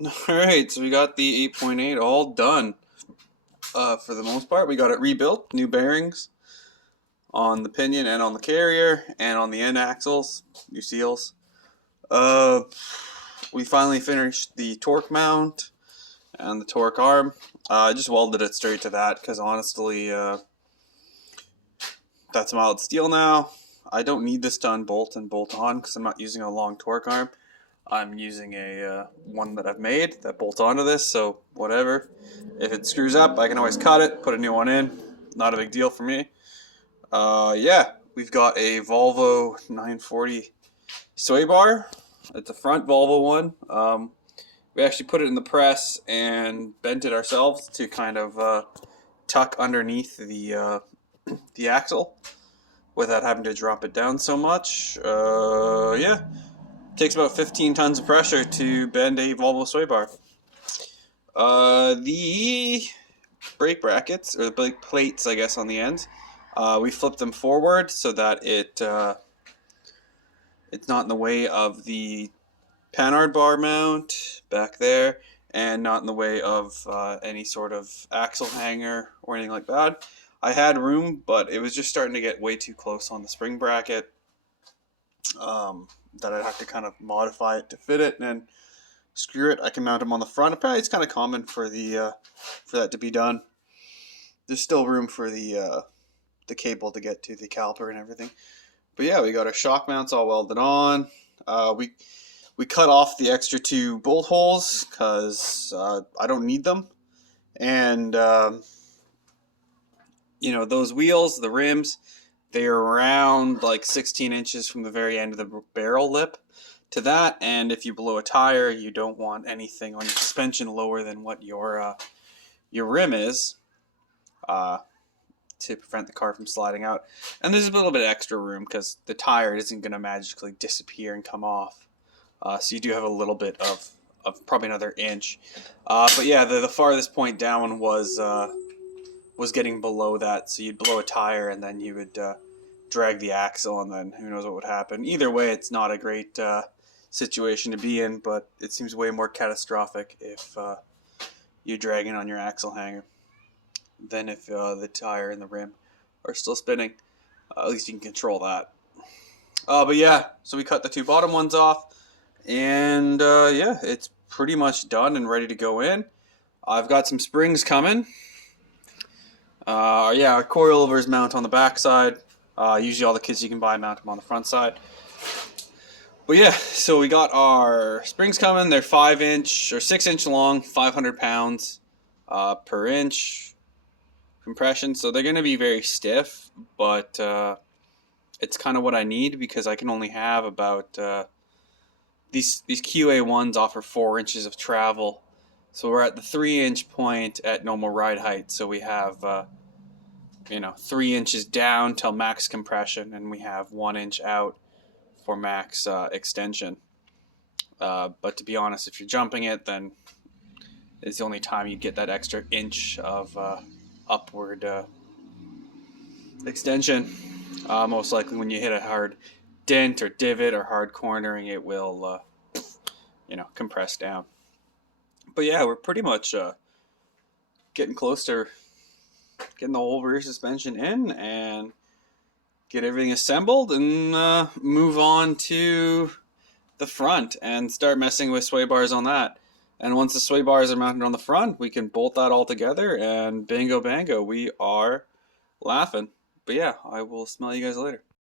Alright, so we got the 8.8 all done. For the most part, we got it rebuilt, new bearings on the pinion and on the carrier, and on the end axles, new seals. Uh, we finally finished the torque mount and the torque arm. I just welded it straight to that because honestly, that's mild steel now. I don't need this to unbolt and bolt on because I'm not using a long torque arm. I'm using a one that I've made that bolts onto this, so whatever. If it screws up, I can always cut it, put a new one in. Not a big deal for me. Yeah, we've got a Volvo 940 sway bar. It's a front Volvo one. We actually put it in the press and bent it ourselves to kind of tuck underneath the axle without having to drop it down so much. Yeah. Takes about 15 tons of pressure to bend a Volvo sway bar. The brake brackets, or the brake plates, I guess, on the ends, we flipped them forward so that it's not in the way of the panhard bar mount back there, and not in the way of any sort of axle hanger or anything like that. I had room, but it was just starting to get way too close on the spring bracket. That I'd have to kind of modify it to fit it, and then screw it. I can mount them on the front. Apparently, it's kind of common for that to be done. There's still room for the cable to get to the caliper and everything. But yeah, we got our shock mounts all welded on. We cut off the extra 2 bolt holes because I don't need them, and you know, those wheels, the rims, they're around like 16 inches from the very end of the barrel lip to that, and if you blow a tire, you don't want anything on your suspension lower than what your rim is, to prevent the car from sliding out. And there's a little bit of extra room because the tire isn't going to magically disappear and come off. So you do have a little bit of probably another inch. But yeah, the farthest point down was getting below that, so you'd blow a tire and then you would drag the axle, and then who knows what would happen. Either way, it's not a great situation to be in, but it seems way more catastrophic if you're dragging on your axle hanger than if the tire and the rim are still spinning. At least you can control that. But yeah, so we cut the 2 bottom ones off, and yeah, it's pretty much done and ready to go in. I've got some springs coming. Yeah, our coilovers mount on the back side. Usually all the kits you can buy mount them on the front side. But yeah, so we got our springs coming. They're 5-inch or 6-inch long, 500 pounds per inch compression. So they're going to be very stiff, but it's kind of what I need because I can only have about these QA1s offer 4 inches of travel. So we're at the 3-inch point at normal ride height. So we have 3 inches down till max compression, and we have 1 inch out for max extension. But to be honest, if you're jumping it, then it's the only time you get that extra inch of upward extension. Most likely when you hit a hard dent or divot or hard cornering, it will compress down. But yeah, we're pretty much getting close to getting the whole rear suspension in and get everything assembled, and move on to the front and start messing with sway bars on that. And once the sway bars are mounted on the front, we can bolt that all together, and bingo bango, we are laughing. But yeah, I will smell you guys later.